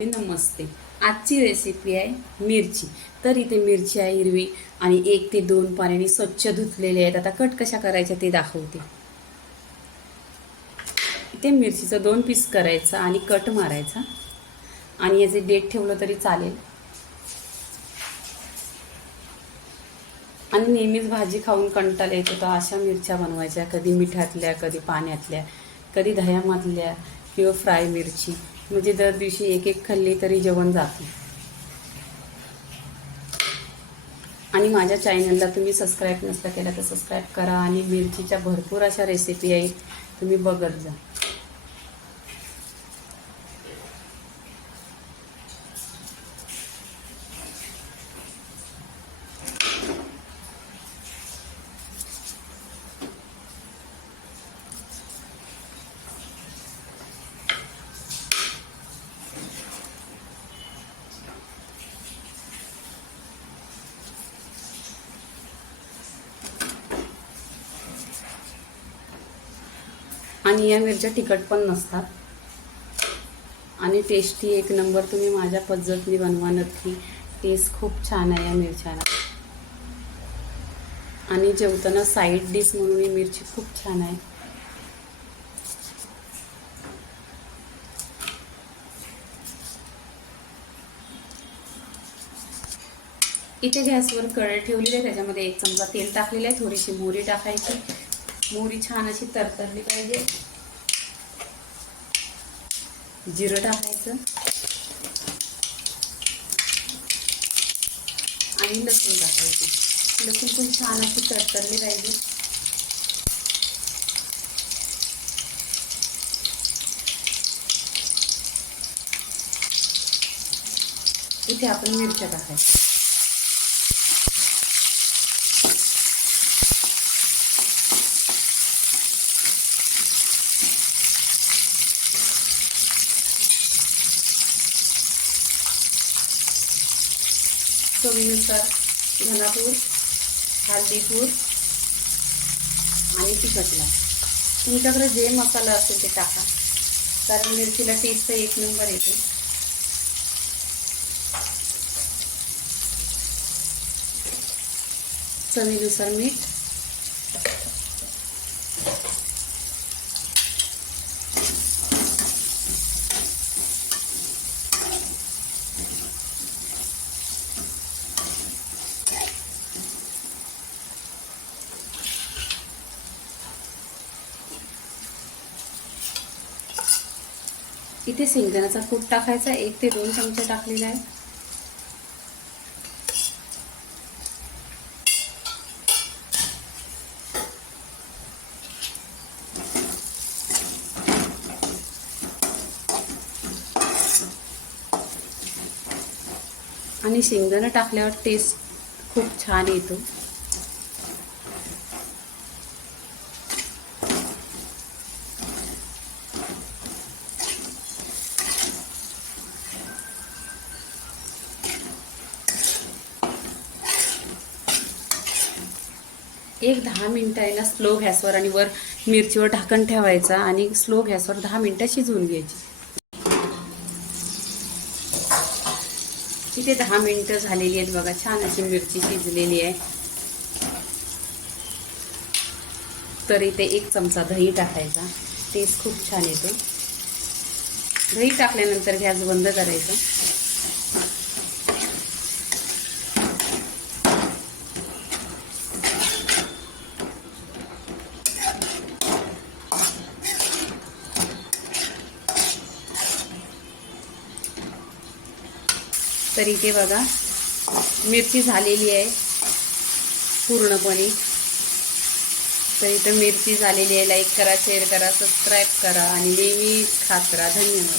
नमस्ते. आजची रेसिपी आहे मिरची. तर इथे मिरची आहे हिरवी आणि एक ते दोन पाण्याने स्वच्छ धुतलेले आहेत. आता कट कशा करायच्या ते दाखवते. इथे मिरचीचं दोन पीस करायचं आणि कट मारायचा. आणि याचे डेट ठेवलं तरी चालेल. आणि नेहमीच भाजी खाऊन कंटाळा येतो. तर अशा मिरच्या बनवायच्या. कधी मिठातल्या कधी पाण्यातल्या कधी दह्यामधल्या. किंवा फ्राय मिरची. म्हणजे दर दिवशी एक एक खाल्ली तरी जेवण जाते. आणि माझ्या चॅनलला तुम्ही सबस्क्राईब नसता केला तर सबस्क्राईब करा आणि मिरचीच्या भरपूर अशा रेसिपी आहेत. तुम्ही बघत जा. आणि या मिरच्या तिखट पण नसतात. आणि टेस्टी एक नंबर तुम्ही माझ्या पद्धतीने बनवा नक्की. टेस्ट खूप छान आहे या मिरच्याला. आणि जेवताना साईड डिश म्हणून ही मिरची खूप छान आहे. इथे गॅसवर कळ ठेवलेली आहे. त्याच्यामध्ये एक चमचा तेल टाकलेलं आहे. थोडीशी मोहरी टाकायची. मोहरी छान अशी तरतरली पाहिजे. जिरं टाकायचं. आणि लसूण टाकायची. लसूण पण छान अशी तरतरली पाहिजे. इथे आपण मिरच्या टाकायच्या. चवीनुसार धनापूर हळदीपूर आणि तिखटला. तुमच्याकडे जे मसाला असेल ते टाका. कारण मिरचीला टेस्ट एक नंबर येते. चवीनुसार मीठ. इथे शेंगदाण्याचा कूट टाकायचा एक ते दोन चमचे टाकलेला आहे आणि शेंगदाणा टाकल्यावर टेस्ट खूप छान येतो. एक दहा मिनटं आहे ना स्लो गॅसवर आणि वर मिरचीवर ढाकण ठेवायचा आणि स्लो गॅसवर दहा मिनटं शिजवून घ्यायची. इथे दहा मिनटं झालेली आहेत बघा छान अशी मिरची शिजलेली आहे. तर इथे एक चमचा दही टाकायचा. टेस्ट खूप छान येतो. दही टाकल्यानंतर गॅस बंद करायचा. तर इथे बघा. मिरची झालेली आहे पूर्णपणे. तर इथं मिरची झालेली आहे. लाईक करा शेअर करा सबस्क्राईब करा आणि नेहमी खात राहा. धन्यवाद.